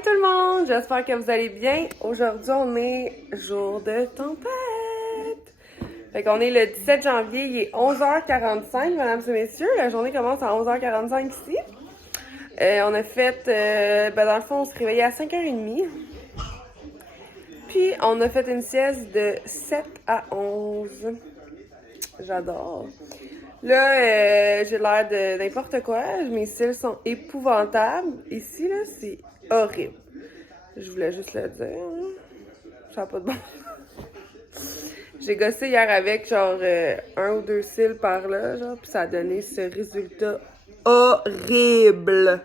Hi tout le monde, j'espère que vous allez bien. Aujourd'hui, on est jour de tempête. Fait qu'on est le 17 janvier, il est 11h45, mesdames et messieurs. La journée commence à 11h45 ici. On a fait, dans le fond, on se réveillait à 5h30. Puis, on a fait une sieste de 7 à 11. J'adore. Là, j'ai l'air de n'importe quoi. Mes cils sont épouvantables. Ici, là, c'est horrible. Je voulais juste le dire. Ça n'a pas de bon. J'ai gossé hier avec genre un ou deux cils par là, genre, puis ça a donné ce résultat horrible.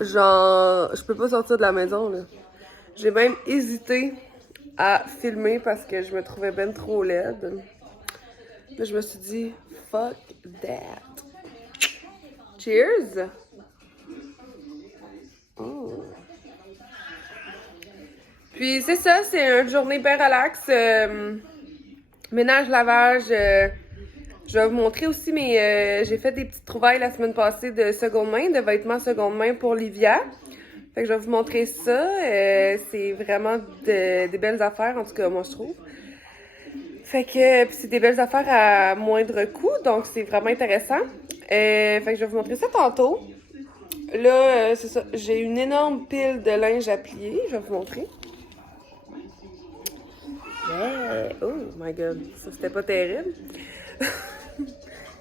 Genre, je peux pas sortir de la maison, là. J'ai même hésité à filmer parce que je me trouvais ben trop laide. Là, je me suis dit, fuck that. Cheers! Oh. Puis c'est ça, c'est une journée bien relax. Ménage, lavage. Je vais vous montrer aussi j'ai fait des petites trouvailles la semaine passée de seconde main, de vêtements seconde main pour Livia. Fait que je vais vous montrer ça. C'est vraiment des belles affaires, en tout cas, moi je trouve. Fait que c'est des belles affaires à moindre coût, donc c'est vraiment intéressant. Fait que je vais vous montrer ça tantôt. Là, c'est ça. J'ai une énorme pile de linge à plier. Je vais vous montrer. Yeah! Oh my god, ça c'était pas terrible.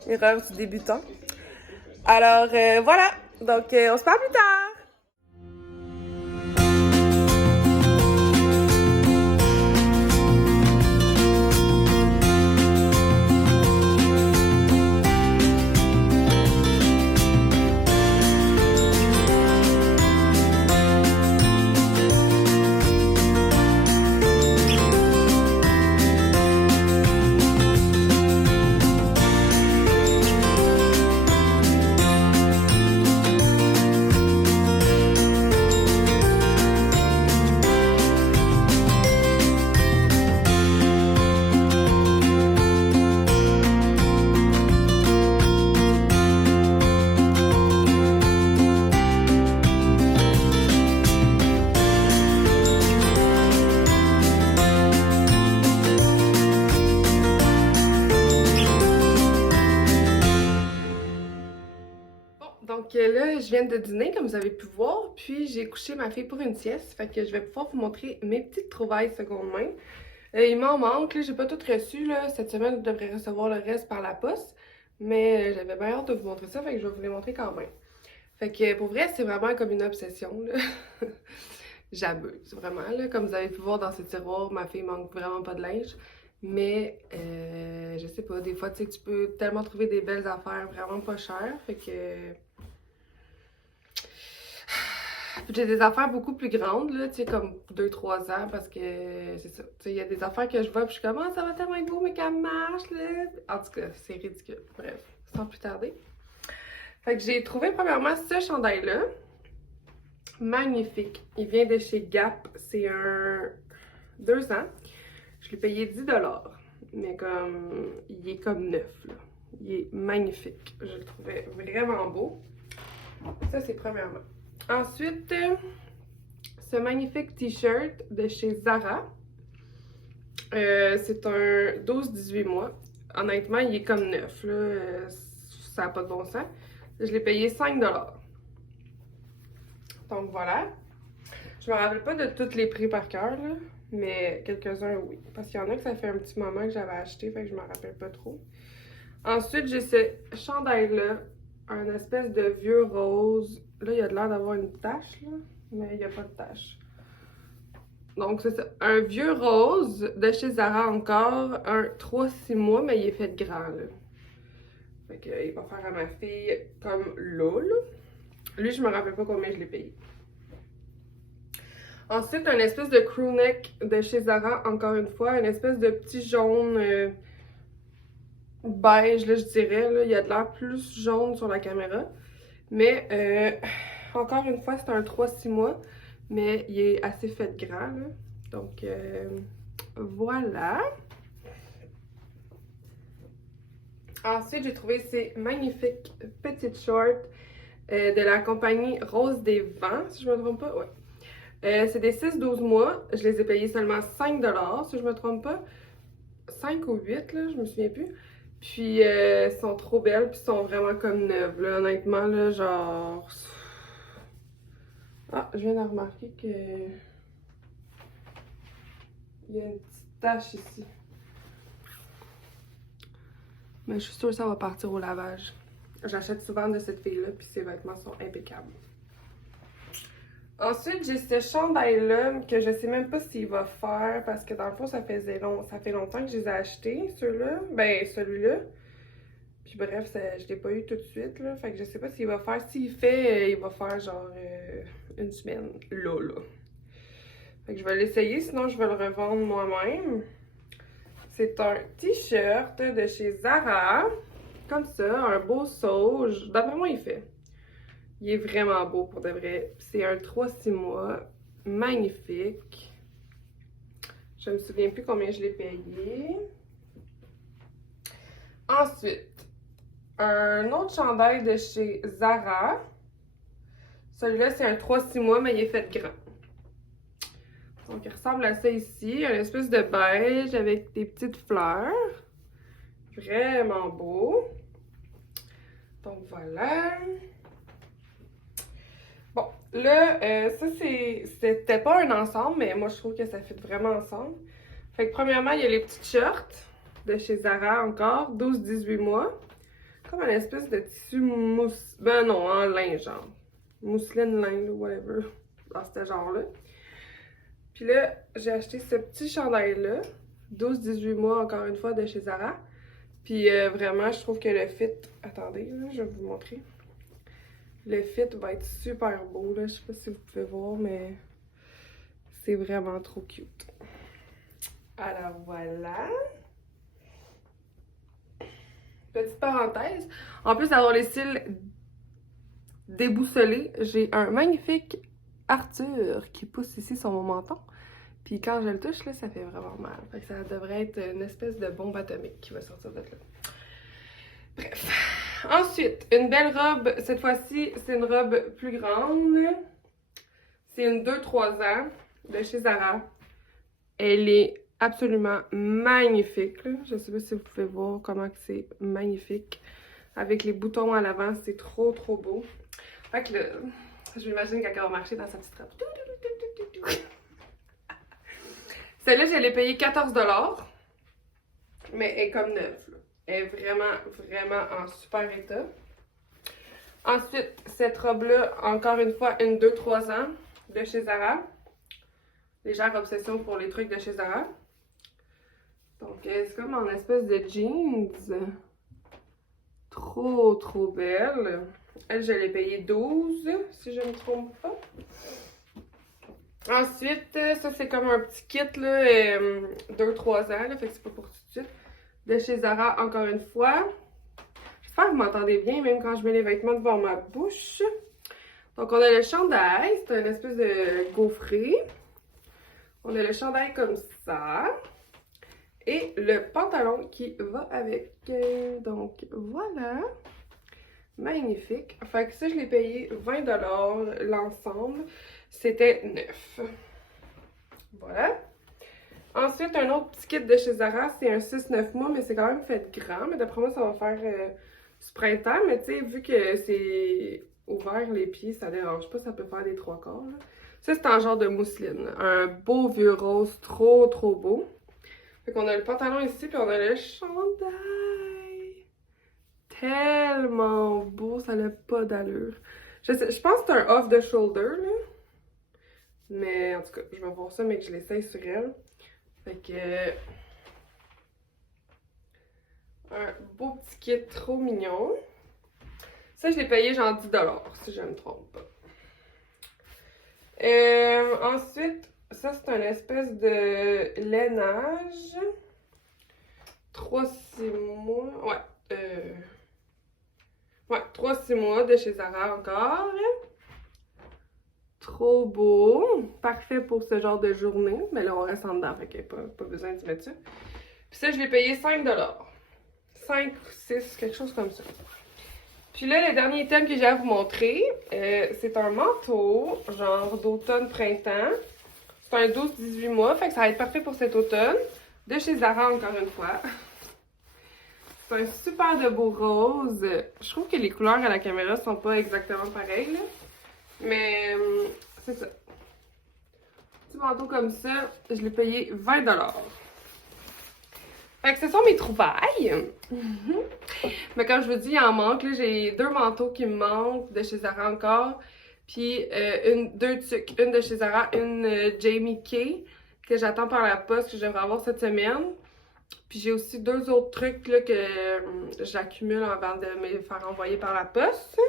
Erreur du débutant. Alors voilà, donc on se parle plus tard! Donc là, je viens de dîner, comme vous avez pu voir, puis j'ai couché ma fille pour une sieste, fait que je vais pouvoir vous montrer mes petites trouvailles seconde main. Il m'en manque, là, j'ai pas tout reçu, là. Cette semaine, je devrais recevoir le reste par la poste, mais j'avais bien hâte de vous montrer ça, fait que je vais vous les montrer quand même. Fait que pour vrai, c'est vraiment comme une obsession, là. J'abuse, vraiment, là. Comme vous avez pu voir dans ce tiroir, ma fille manque vraiment pas de linge. Mais, je sais pas, des fois, tu sais, tu peux tellement trouver des belles affaires vraiment pas chères, fait que... J'ai des affaires beaucoup plus grandes, là, tu sais, comme 2-3 ans, parce que c'est ça. Tu sais, il y a des affaires que je vois, puis je suis comme, ah, ça va tellement être beau, mais qu'elle marche, là. En tout cas, c'est ridicule. Bref, sans plus tarder. Fait que j'ai trouvé, premièrement, ce chandail-là. Magnifique. Il vient de chez Gap. C'est un 2 ans. Je l'ai payé 10$. Mais comme, il est comme neuf, là. Il est magnifique. Je le trouvais vraiment beau. Ça, c'est premièrement. Ensuite, ce magnifique t-shirt de chez Zara. C'est un 12-18 mois. Honnêtement, il est comme neuf, là. Ça n'a pas de bon sens. Je l'ai payé 5$. Donc voilà. Je me rappelle pas de tous les prix par cœur, là. Mais quelques-uns, oui. Parce qu'il y en a que ça fait un petit moment que j'avais acheté, fait que je me rappelle pas trop. Ensuite, j'ai ce chandail-là. Un espèce de vieux rose. Là, il y a de l'air d'avoir une tache, là, mais il n'y a pas de tache. Donc, c'est ça. Un vieux rose de chez Zara encore. Un 3-6 mois, mais il est fait grand, là. Fait que, il va faire à ma fille comme là, là. Lui, je me rappelle pas combien je l'ai payé. Ensuite, un espèce de crewneck de chez Zara, encore une fois. Un espèce de petit jaune... beige, là, je dirais. Là. Il y a de l'air plus jaune sur la caméra. Mais, encore une fois, c'est un 3-6 mois. Mais il est assez fait grand, là. Donc, voilà. Ensuite, j'ai trouvé ces magnifiques petites shorts de la compagnie Rose des Vents, si je me trompe pas. Ouais. C'est des 6-12 mois. Je les ai payés seulement 5$, si je me trompe pas. 5 ou 8, là, je me souviens plus. Puis, elles sont trop belles, puis sont vraiment comme neuves, là, honnêtement, là, genre... Ah, je viens de remarquer que... Il y a une petite tache ici. Mais je suis sûre que ça va partir au lavage. J'achète souvent de cette fille-là, puis ses vêtements sont impeccables. Ensuite, j'ai ce chandail-là que je sais même pas s'il va faire parce que dans le fond, ça fait longtemps que je les ai achetés, ceux-là. Ben, celui-là. Puis bref, je l'ai pas eu tout de suite, là. Fait que je sais pas s'il va faire. S'il fait, il va faire genre une semaine. Là. Fait que je vais l'essayer, sinon je vais le revendre moi-même. C'est un t-shirt de chez Zara. Comme ça, un beau sauge. D'après moi, il fait. Il est vraiment beau pour de vrai. C'est un 3-6 mois. Magnifique. Je me souviens plus combien je l'ai payé. Ensuite, un autre chandail de chez Zara. Celui-là, c'est un 3-6 mois, mais il est fait grand. Donc, il ressemble à ça ici. Un espèce de beige avec des petites fleurs. Vraiment beau. Donc, voilà. Bon, là, ça, c'était pas un ensemble, mais moi, je trouve que ça fit vraiment ensemble. Fait que, premièrement, il y a les petites shorts de chez Zara encore, 12-18 mois. Comme une espèce de tissu mousse... Ben non, en lin, genre. Mousseline, lin, whatever. Dans ce genre-là. Puis là, j'ai acheté ce petit chandail-là. 12-18 mois, encore une fois, de chez Zara. Puis vraiment, je trouve que le fit... Attendez, là, je vais vous montrer. Le fit va être super beau, là. Je sais pas si vous pouvez voir, mais c'est vraiment trop cute. Alors, voilà. Petite parenthèse. En plus d'avoir les cils déboussolés, j'ai un magnifique Arthur qui pousse ici sur mon menton. Puis quand je le touche, là, ça fait vraiment mal. Fait que ça devrait être une espèce de bombe atomique qui va sortir de là. Bref. Ensuite, une belle robe. Cette fois-ci, c'est une robe plus grande. C'est une 2-3 ans de chez Zara. Elle est absolument magnifique, là. Je sais pas si vous pouvez voir comment c'est magnifique. Avec les boutons à l'avant, c'est trop beau. Fait que là, je m'imagine qu'elle va marcher dans sa petite robe. Celle-là, je l'ai payée 14$. Mais elle est comme neuve, là. Elle est vraiment en super état. Ensuite, cette robe-là, encore une fois, une 2-3 ans de chez Zara. Légère obsession pour les trucs de chez Zara. Donc, c'est comme en espèce de jeans. Trop belle. Elle, je l'ai payée 12, si je ne me trompe pas. Ensuite, ça, c'est comme un petit kit, là, 2-3 ans, là, fait que c'est pas pour tout de suite. De chez Zara, encore une fois. J'espère que vous m'entendez bien, même quand je mets les vêtements devant ma bouche. Donc, on a le chandail. C'est une espèce de gaufré. On a le chandail comme ça. Et le pantalon qui va avec. Donc, voilà. Magnifique. Fait que ça, je l'ai payé 20$ l'ensemble. C'était 9. Voilà. Ensuite, un autre petit kit de chez Zara, c'est un 6-9 mois, mais c'est quand même fait grand. Mais d'après moi, ça va faire ce printemps. Mais tu sais, vu que c'est ouvert les pieds, ça dérange pas, ça peut faire des 3/4. Là. Ça, c'est en genre de mousseline. Un beau vieux rose, trop beau. Fait qu'on a le pantalon ici, puis on a le chandail. Tellement beau, ça n'a pas d'allure. Je pense que c'est un off the shoulder, là. Mais en tout cas, je vais voir ça, mais que je l'essaye sur elle. Fait que... un beau petit kit trop mignon. Ça, je l'ai payé genre 10$, si je ne me trompe pas. Ensuite, ça, c'est un espèce de lainage. 3-6 mois. Ouais, 3-6 mois de chez Zara encore. Trop beau. Parfait pour ce genre de journée. Mais là, on reste en dedans, fait qu'il n'y a pas besoin de mettre ça. Puis ça, je l'ai payé 5$. 5 ou 6, quelque chose comme ça. Puis là, le dernier item que j'ai à vous montrer, c'est un manteau, genre d'automne-printemps. C'est un 12-18 mois, fait que ça va être parfait pour cet automne. De chez Zara, encore une fois. C'est un super de beau rose. Je trouve que les couleurs à la caméra sont pas exactement pareilles, là. Mais c'est ça. Petit manteau comme ça, je l'ai payé 20$. Fait que ce sont mes trouvailles. Mais comme je vous dis, il en manque. J'ai 2 manteaux qui me manquent de chez Zara encore. Puis 2 tucs. Une de chez Zara, une Jamie Kay que j'attends par la poste que je devrais avoir cette semaine. Puis j'ai aussi 2 autres trucs là, que j'accumule avant de me faire envoyer par la poste.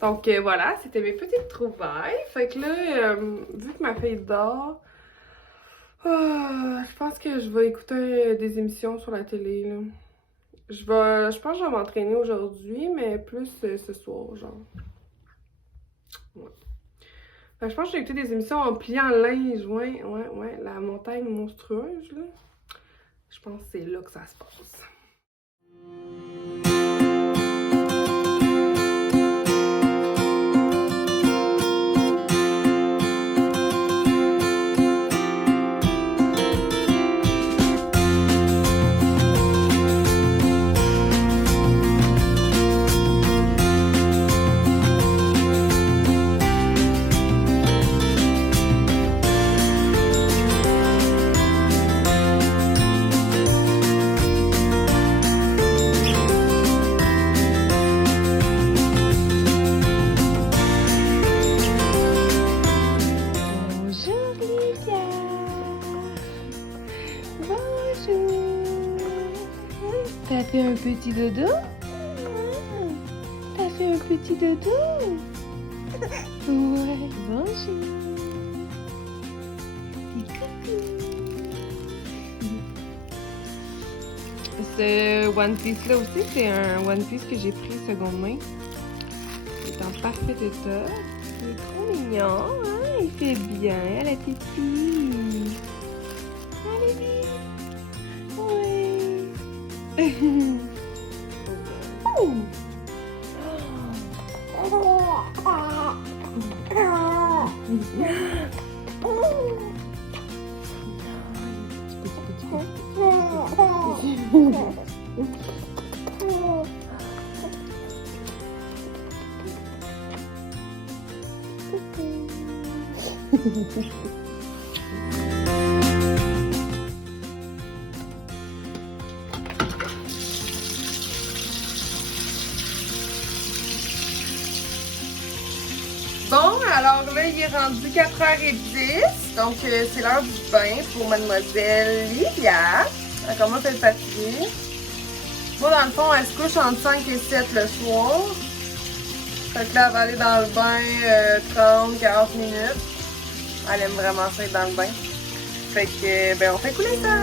Donc voilà, c'était mes petites trouvailles. Fait que là, vu que ma fille dort, je pense que je vais écouter des émissions sur la télé, là. Je pense que je vais m'entraîner aujourd'hui, mais plus ce soir, genre. Ouais. Fait que je pense que j'ai écouté des émissions en pliant le linge, ouais, la montagne monstrueuse, là. Je pense que c'est là que ça se passe. T'as fait un petit dodo? T'as fait un petit dodo? Ouais, bonjour. Et coucou. Ce One Piece là aussi, c'est un One Piece que j'ai pris seconde main. Il est en parfait état. Il est trop mignon, hein? Il fait bien à la tétille. Allez, ouais. Bon, alors là, il est rendu 4h10, donc c'est l'heure du bain pour mademoiselle Livia. Elle commence à être fatiguée. Moi, dans le fond, elle se couche entre 5 et 7 le soir. Fait que là, elle va aller dans le bain 30-40 minutes. Elle aime vraiment ça être dans le bain. Fait que, ben, on fait couler ça!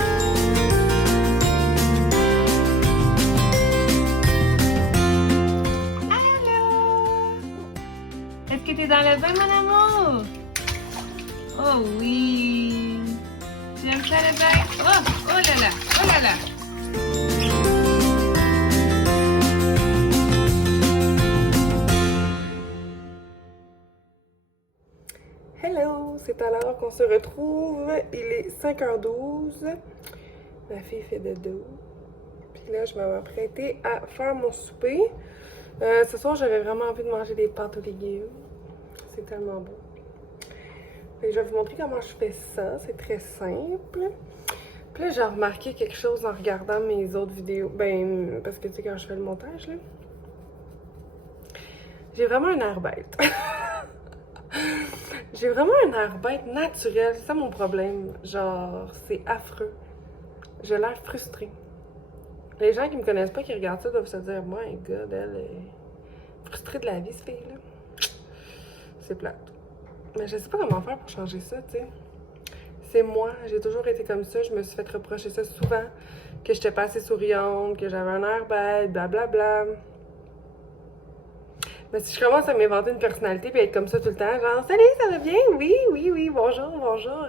Est-ce que t'es dans le bain, mon amour? Oh oui! Tu aimes ça le bain? Oh là là! Oh là là! Hello! C'est à l'heure qu'on se retrouve. Il est 5h12. Ma fille fait dodo. Puis là, je vais m'apprêter à faire mon souper. Ce soir, j'avais vraiment envie de manger des pâtes aux légumes. C'est tellement bon. Et je vais vous montrer comment je fais ça. C'est très simple. Puis là, j'ai remarqué quelque chose en regardant mes autres vidéos. Ben, parce que tu sais, quand je fais le montage, là, j'ai vraiment un air bête. J'ai vraiment un air bête naturel. C'est ça mon problème. Genre, c'est affreux. J'ai l'air frustrée. Les gens qui me connaissent pas, qui regardent ça, doivent se dire, my God, elle est frustrée de la vie, cette fille-là. C'est plate. Mais je sais pas comment faire pour changer ça, tu sais. C'est moi, j'ai toujours été comme ça. Je me suis fait reprocher ça souvent. Que j'étais pas assez souriante, que j'avais un air bête, blablabla. Mais si je commence à m'inventer une personnalité et être comme ça tout le temps, genre, salut, ça va bien? Oui, bonjour.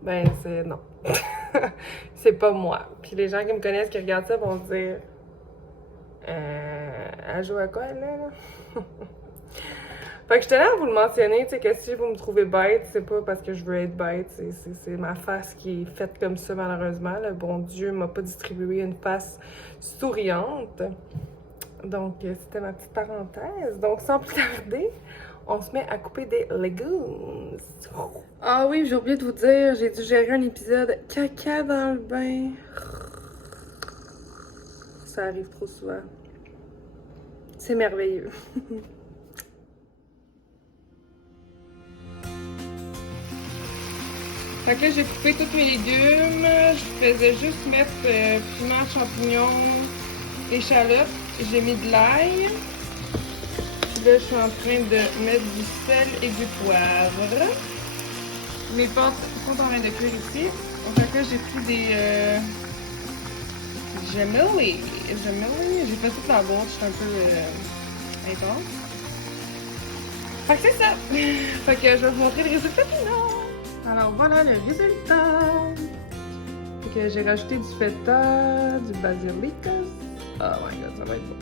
Ben, c'est non. C'est pas moi. Puis les gens qui me connaissent, qui regardent ça, vont se dire, elle joue à quoi, elle, là? Fait que j'étais là à vous le mentionner, tu sais, que si vous me trouvez bête, c'est pas parce que je veux être bête, c'est ma face qui est faite comme ça, malheureusement. Le bon Dieu m'a pas distribué une face souriante. Donc, c'était ma petite parenthèse. Donc, sans plus tarder, on se met à couper des legumes. Ah oui, j'ai oublié de vous dire, j'ai dû gérer un épisode caca dans le bain. Ça arrive trop souvent. C'est merveilleux. Fait que là, j'ai coupé tous mes légumes. Je faisais juste mettre piment, champignons, échalotes. J'ai mis de l'ail. Puis là, je suis en train de mettre du sel et du poivre. Mes pâtes sont en train de cuire ici. Fait que là, j'ai pris des gemelli. J'ai fait toute la boîte. Je suis un peu intense. Fait que c'est ça. Fait que je vais vous montrer le résultat final. Alors voilà le résultat. Fait que j'ai rajouté du feta, du basilic. Oh my god, ça va être bon.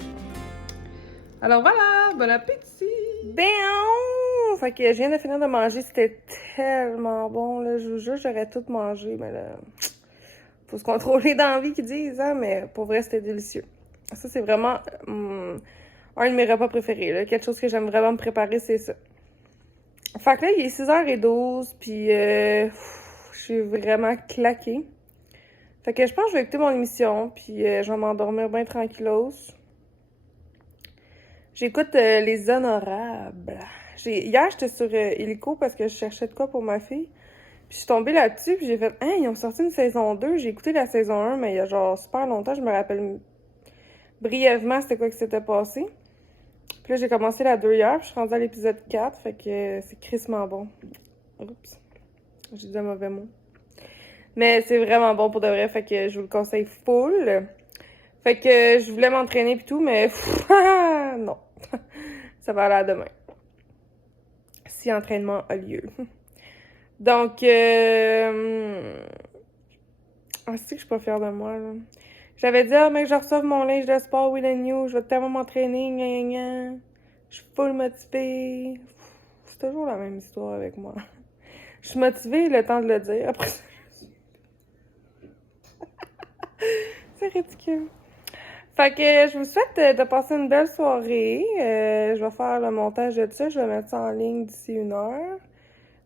Alors voilà, bon appétit! Bam! Fait que je viens de finir de manger, c'était tellement bon, là. Je vous jure, j'aurais tout mangé, mais là, faut se contrôler dans la vie qu'ils disent, hein, mais pour vrai, c'était délicieux. Ça, c'est vraiment un de mes repas préférés, là. Quelque chose que j'aime vraiment me préparer, c'est ça. Fait que là, il est 6h12, puis je suis vraiment claquée. Fait que je pense que je vais écouter mon émission, puis je vais m'endormir bien tranquillos. J'écoute Les Honorables. Hier, j'étais sur Illico parce que je cherchais de quoi pour ma fille. Puis je suis tombée là-dessus, puis j'ai fait « Hein, ils ont sorti une saison 2. » J'ai écouté la saison 1, mais il y a genre super longtemps, je me rappelle brièvement c'était quoi qui s'était passé. Puis là, j'ai commencé la 2 hier, puis je suis rendue à l'épisode 4, fait que c'est crissement bon. Oups, j'ai dit un mauvais mot. Mais c'est vraiment bon pour de vrai, fait que je vous le conseille full. Fait que je voulais m'entraîner pis tout, mais non. Ça va aller à demain. Si entraînement a lieu. Donc, c'est que je suis pas fière de moi, là. J'avais dit, mais je reçois mon linge de sport Will and You, je vais tellement m'entraîner, gna gna gna. Je suis full motivée. C'est toujours la même histoire avec moi. Je suis motivée, le temps de le dire. Après, c'est ridicule. Fait que je vous souhaite de passer une belle soirée. Je vais faire le montage de ça. Je vais mettre ça en ligne d'ici 1 heure.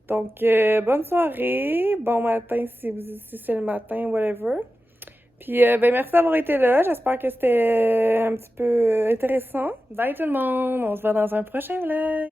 Donc, bonne soirée. Bon matin si c'est le matin, whatever. Puis, ben merci d'avoir été là. J'espère que c'était un petit peu intéressant. Bye tout le monde. On se voit dans un prochain vlog.